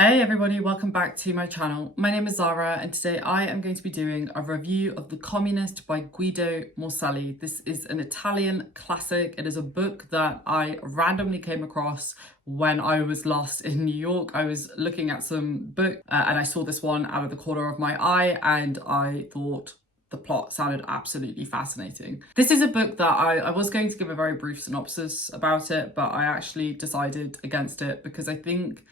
Hey everybody, welcome back to my channel. My name is Zara and today I am going to be doing a review of The Communist by Guido Morselli. This is an Italian classic. It is a book that I randomly came across when I was lost in New York. I was looking at some book and I saw this one out of the corner of my eye and I thought the plot sounded absolutely fascinating. This is a book that I was going to give a very brief synopsis about it, but I actually decided against it because I think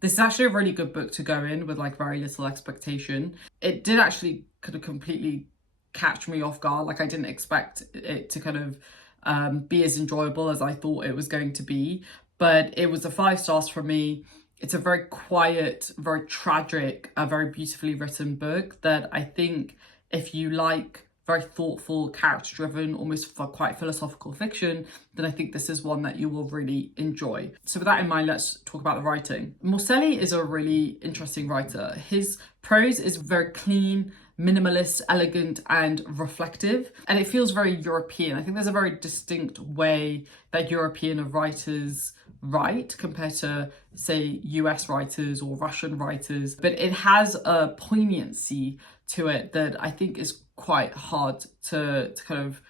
this is actually a really good book to go in with like very little expectation. It did actually kind of completely catch me off guard. Like I didn't expect it to kind of be as enjoyable as I thought it was going to be. But it was a 5 stars for me. It's a very quiet, very tragic, a very beautifully written book that I think if you like very thoughtful, character-driven, almost quite philosophical fiction, then I think this is one that you will really enjoy. So with that in mind, let's talk about the writing. Morselli is a really interesting writer. His prose is very clean, minimalist, elegant, and reflective, and it feels very European. I think there's a very distinct way that European writers write compared to, say, US writers or Russian writers, but it has a poignancy to it that I think is quite hard to kind of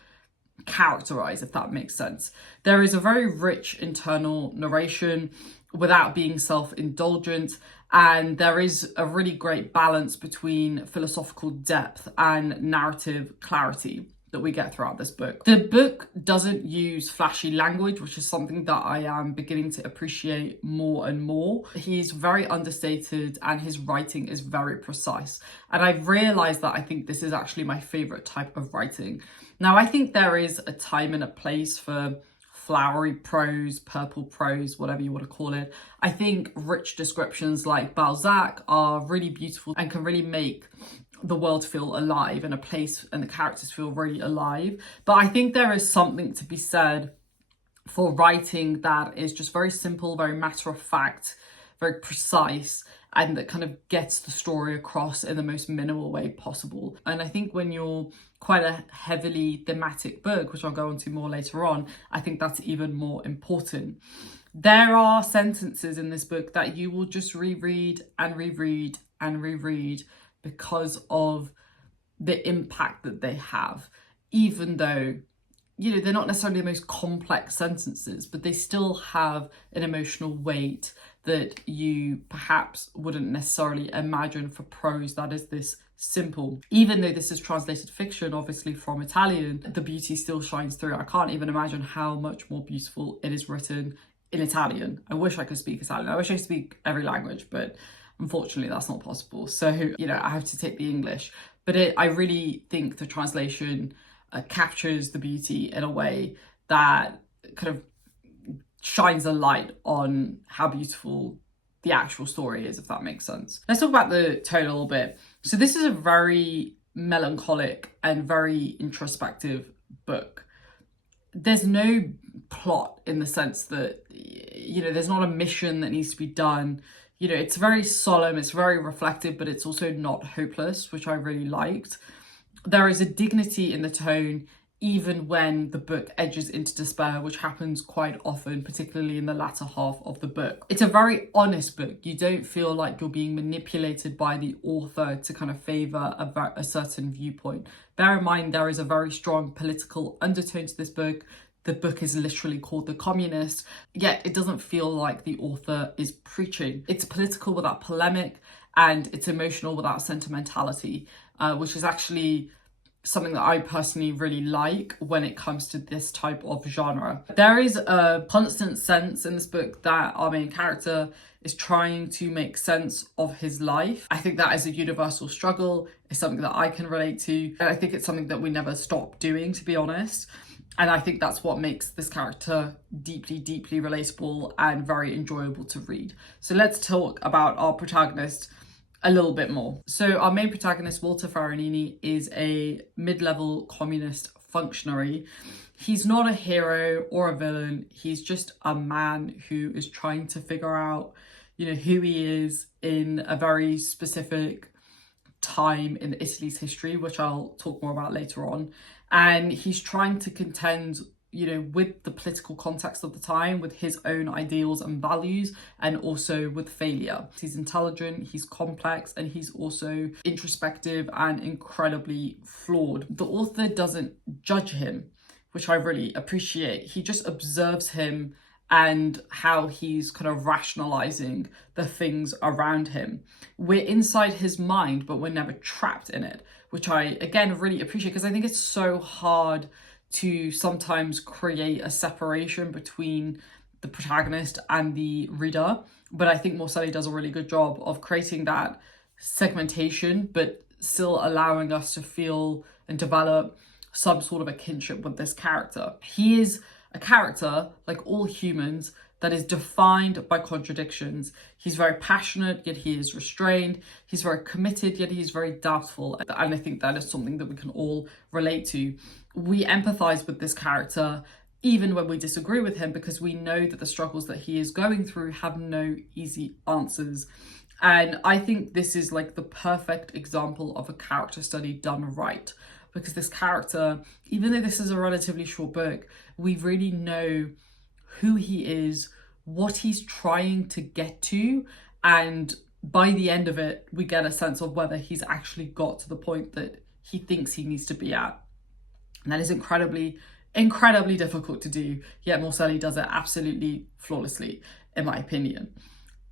characterize, if that makes sense. There is a very rich internal narration without being self-indulgent, and there is a really great balance between philosophical depth and narrative clarity that we get throughout this book. The book doesn't use flashy language, which is something that I am beginning to appreciate more and more. He's very understated and his writing is very precise. And I've realized that I think this is actually my favorite type of writing. Now, I think there is a time and a place for flowery prose, purple prose, whatever you want to call it. I think rich descriptions like Balzac are really beautiful and can really make the world feel alive and a place and the characters feel really alive. But I think there is something to be said for writing that is just very simple, very matter of fact, very precise, and that kind of gets the story across in the most minimal way possible. And I think when you're quite a heavily thematic book, which I'll go into more later on, I think that's even more important. There are sentences in this book that you will just reread and reread and reread because of the impact that they have, even though, you know, they're not necessarily the most complex sentences, but they still have an emotional weight that you perhaps wouldn't necessarily imagine for prose that is this simple. Even though this is translated fiction, obviously from Italian, the beauty still shines through. I can't even imagine how much more beautiful it is written in Italian. I wish I could speak Italian. I wish I could speak every language, but unfortunately that's not possible. So, you know, I have to take the English. But I really think the translation captures the beauty in a way that kind of shines a light on how beautiful the actual story is, if that makes sense. Let's talk about the tone a little bit. So this is a very melancholic and very introspective book. There's no plot in the sense that, you know, there's not a mission that needs to be done. You know, it's very solemn, it's very reflective, but it's also not hopeless, which I really liked. There is a dignity in the tone, even when the book edges into despair, which happens quite often, particularly in the latter half of the book. It's a very honest book. You don't feel like you're being manipulated by the author to kind of favour a certain viewpoint. Bear in mind, there is a very strong political undertone to this book. The book is literally called The Communist, yet it doesn't feel like the author is preaching. It's political without polemic, and it's emotional without sentimentality, which is actually something that I personally really like when it comes to this type of genre. There is a constant sense in this book that our main character is trying to make sense of his life. I think that is a universal struggle. It's something that I can relate to, and I think it's something that we never stop doing, to be honest. And I think that's what makes this character deeply, deeply relatable and very enjoyable to read. So let's talk about our protagonist a little bit more. So our main protagonist, Walter Farinini, is a mid-level communist functionary. He's not a hero or a villain. He's just a man who is trying to figure out, you know, who he is in a very specific time in Italy's history, which I'll talk more about later on. And he's trying to contend you know, with the political context of the time, with his own ideals and values, and also with failure. He's intelligent, he's complex, and he's also introspective and incredibly flawed. The author doesn't judge him, which I really appreciate. He just observes him and how he's kind of rationalizing the things around him. We're inside his mind, but we're never trapped in it, which I, again, really appreciate, because I think it's so hard to sometimes create a separation between the protagonist and the reader. But I think Morselli does a really good job of creating that segmentation, but still allowing us to feel and develop some sort of a kinship with this character. He is a character, like all humans, that is defined by contradictions. He's very passionate, yet he is restrained. He's very committed, yet he's very doubtful. And I think that is something that we can all relate to. We empathize with this character, even when we disagree with him, because we know that the struggles that he is going through have no easy answers. And I think this is like the perfect example of a character study done right. Because this character, even though this is a relatively short book, we really know who he is, what he's trying to get to, and by the end of it, we get a sense of whether he's actually got to the point that he thinks he needs to be at. And that is incredibly difficult to do, yet Morselli does it absolutely flawlessly, in my opinion.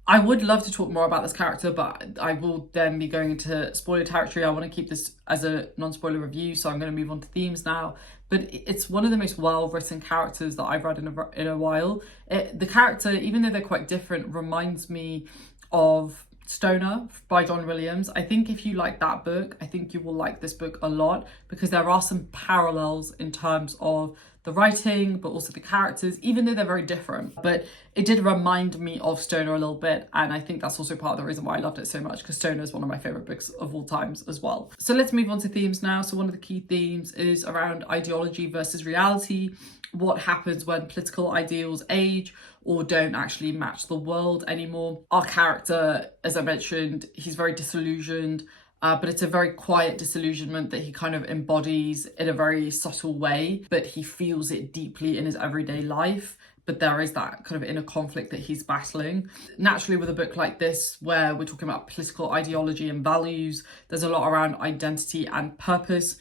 I would love to talk more about this character, but I will then be going into spoiler territory. I want to keep this as a non-spoiler review, so I'm going to move on to themes now. But it's one of the most well-written characters that I've read in a while. The character, even though they're quite different, reminds me of Stoner by John Williams. I think if you like that book, I think you will like this book a lot, because there are some parallels in terms of the writing, but also the characters, even though they're very different. But it did remind me of Stoner a little bit, and I think that's also part of the reason why I loved it so much, because Stoner is one of my favorite books of all times as well. So let's move on to themes now. So one of the key themes is around ideology versus reality. What happens when political ideals age or don't actually match the world anymore? Our character, as I mentioned, he's very disillusioned, but it's a very quiet disillusionment that he kind of embodies in a very subtle way, but he feels it deeply in his everyday life. But there is that kind of inner conflict that he's battling. Naturally, with a book like this, where we're talking about political ideology and values, there's a lot around identity and purpose.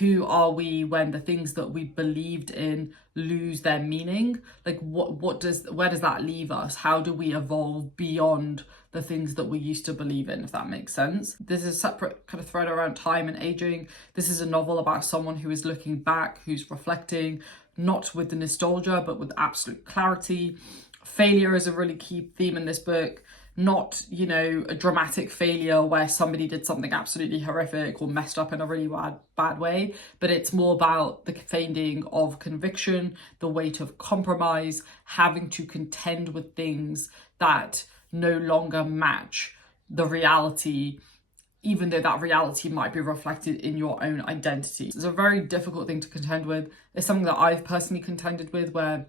Who are we when the things that we believed in lose their meaning? Like where does that leave us? How do we evolve beyond the things that we used to believe in, if that makes sense? There's a separate kind of thread around time and aging. This is a novel about someone who is looking back, who's reflecting, not with the nostalgia, but with absolute clarity. Failure is a really key theme in this book. Not, you know, a dramatic failure where somebody did something absolutely horrific or messed up in a really bad way, but it's more about the fading of conviction, the weight of compromise, having to contend with things that no longer match the reality, even though that reality might be reflected in your own identity. It's a very difficult thing to contend with. It's something that I've personally contended with, where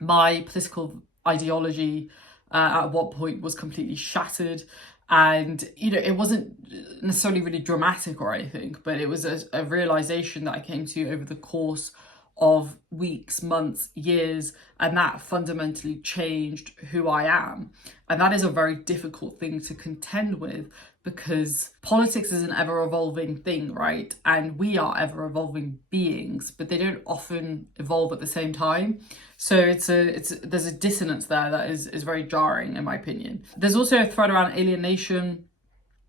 my political ideology at one point was completely shattered, and you know, it wasn't necessarily really dramatic or anything, but it was a realization that I came to over the course of weeks, months, years, and that fundamentally changed who I am. And that is a very difficult thing to contend with, because politics is an ever-evolving thing, right? And we are ever-evolving beings, but they don't often evolve at the same time. So there's a dissonance there that is very jarring, in my opinion. There's also a thread around alienation,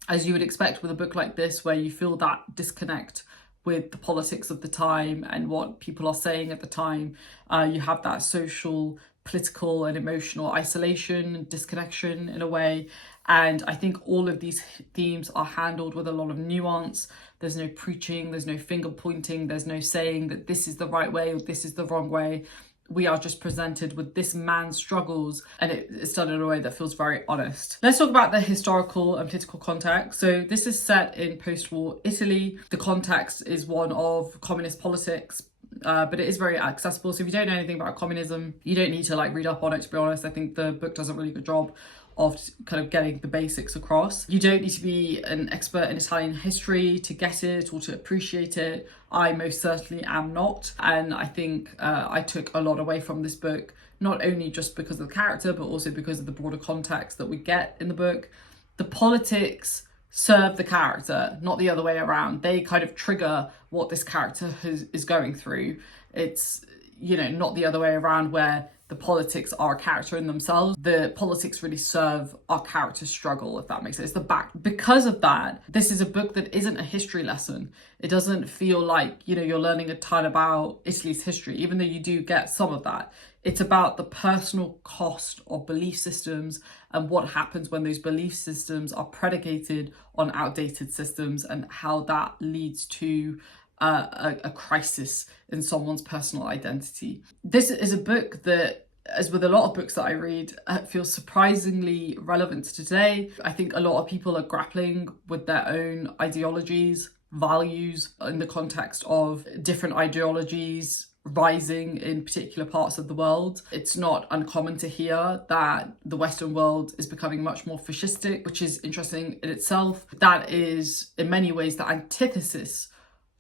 as you would expect with a book like this, where you feel that disconnect with the politics of the time and what people are saying at the time. You have that social, political and emotional isolation, disconnection in a way. And I think all of these themes are handled with a lot of nuance. There's no preaching, there's no finger pointing, there's no saying that this is the right way or this is the wrong way. We are just presented with this man's struggles, and it's done in a way that feels very honest. Let's talk about the historical and political context. So this is set in post-war Italy. The context is one of communist politics, but it is very accessible. So if you don't know anything about communism, you don't need to read up on it, to be honest. I think the book does a really good job of kind of getting the basics across. You don't need to be an expert in Italian history to get it or to appreciate it. I most certainly am not. And I think I took a lot away from this book, not only just because of the character, but also because of the broader context that we get in the book. The politics serve the character, not the other way around. They kind of trigger what this character is going through. It's, you know, not the other way around where the politics are a character in themselves. The politics really serve our character's struggle, if that makes sense. Because of that, this is a book that isn't a history lesson. It doesn't feel like, you know, you're learning a ton about Italy's history, even though you do get some of that. It's about the personal cost of belief systems and what happens when those belief systems are predicated on outdated systems and how that leads to a crisis in someone's personal identity. This is a book that, as with a lot of books that I read, feels surprisingly relevant to today. I think a lot of people are grappling with their own ideologies, values in the context of different ideologies rising in particular parts of the world. It's not uncommon to hear that the Western world is becoming much more fascistic, which is interesting in itself. That is in many ways the antithesis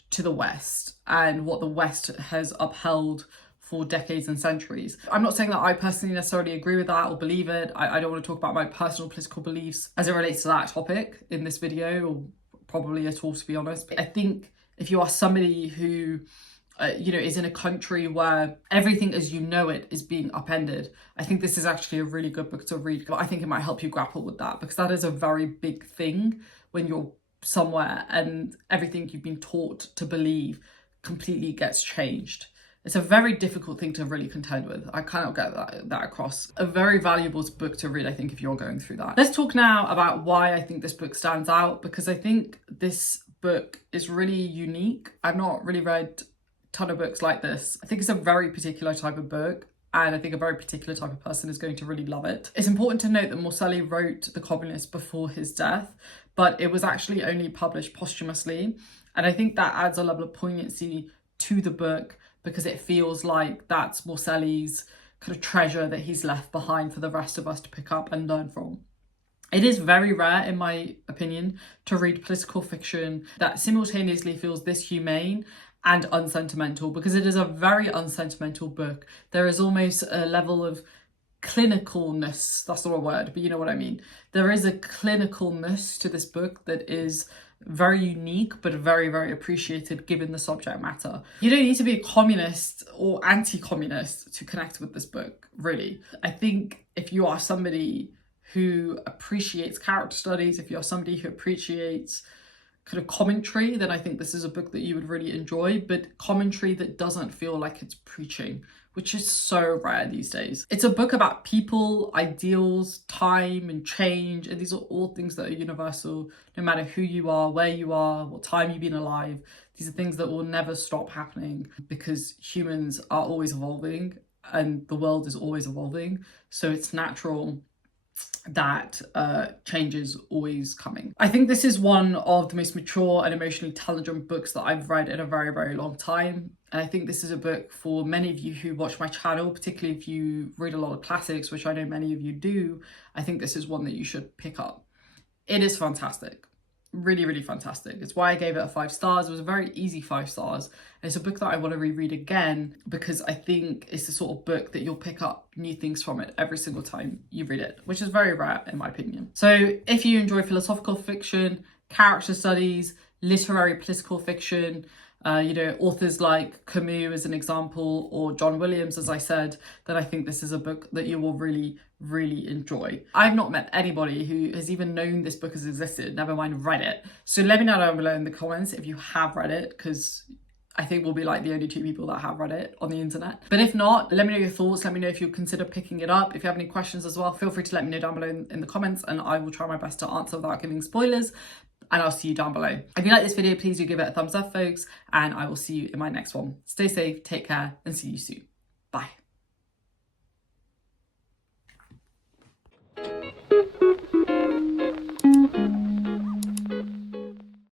to the West and what the West has upheld for decades and centuries. I'm not saying that I personally necessarily agree with that or believe it. I don't want to talk about my personal political beliefs as it relates to that topic in this video, or probably at all, to be honest. I think if you are somebody who you know, is in a country where everything as you know it is being upended, I think this is actually a really good book to read. But I think it might help you grapple with that, because that is a very big thing when you're somewhere and everything you've been taught to believe completely gets changed. It's a very difficult thing to really contend with. I cannot get that across. A very valuable book to read, I think, if you're going through that. Let's talk now about why I think this book stands out, because I think this book is really unique. I've not really read a ton of books like this. I think it's a very particular type of book, and I think a very particular type of person is going to really love it. It's important to note that Morselli wrote The Communist before his death, but it was actually only published posthumously. And I think that adds a level of poignancy to the book, because it feels like that's Morselli's kind of treasure that he's left behind for the rest of us to pick up and learn from. It is very rare, in my opinion, to read political fiction that simultaneously feels this humane and unsentimental, because it is a very unsentimental book. There is almost a level of clinicalness, that's not a word, but you know what I mean. There is a clinicalness to this book that is very unique, but very, very appreciated given the subject matter. You don't need to be a communist or anti-communist to connect with this book, really. I think if you are somebody who appreciates character studies, if you're somebody who appreciates kind of commentary, then I think this is a book that you would really enjoy, but commentary that doesn't feel like it's preaching, which is so rare these days. It's a book about people, ideals, time and change, and these are all things that are universal, no matter who you are, where you are, what time you've been alive. These are things that will never stop happening, because humans are always evolving and the world is always evolving. So it's natural that change is always coming. I think this is one of the most mature and emotionally intelligent books that I've read in a very, very long time. And I think this is a book for many of you who watch my channel, particularly if you read a lot of classics, which I know many of you do. I think this is one that you should pick up. It is fantastic. Really, really fantastic. It's why I gave it 5 stars. It was a very easy 5 stars. And it's a book that I want to reread again, because I think it's the sort of book that you'll pick up new things from it every single time you read it, which is very rare in my opinion. So if you enjoy philosophical fiction, character studies, literary political fiction, you know, authors like Camus as an example, or John Williams, as I said, then I think this is a book that you will really, really enjoy. I've not met anybody who has even known this book has existed, never mind read it. So let me know down below in the comments if you have read it, because I think we'll be like the only 2 people that have read it on the internet. But if not, let me know your thoughts. Let me know if you consider picking it up. If you have any questions as well, feel free to let me know down below in the comments, and I will try my best to answer without giving spoilers. And I'll see you down below. If you like this video, please do give it a thumbs up, folks, and I will see you in my next one. Stay safe, take care, and see you soon. Bye.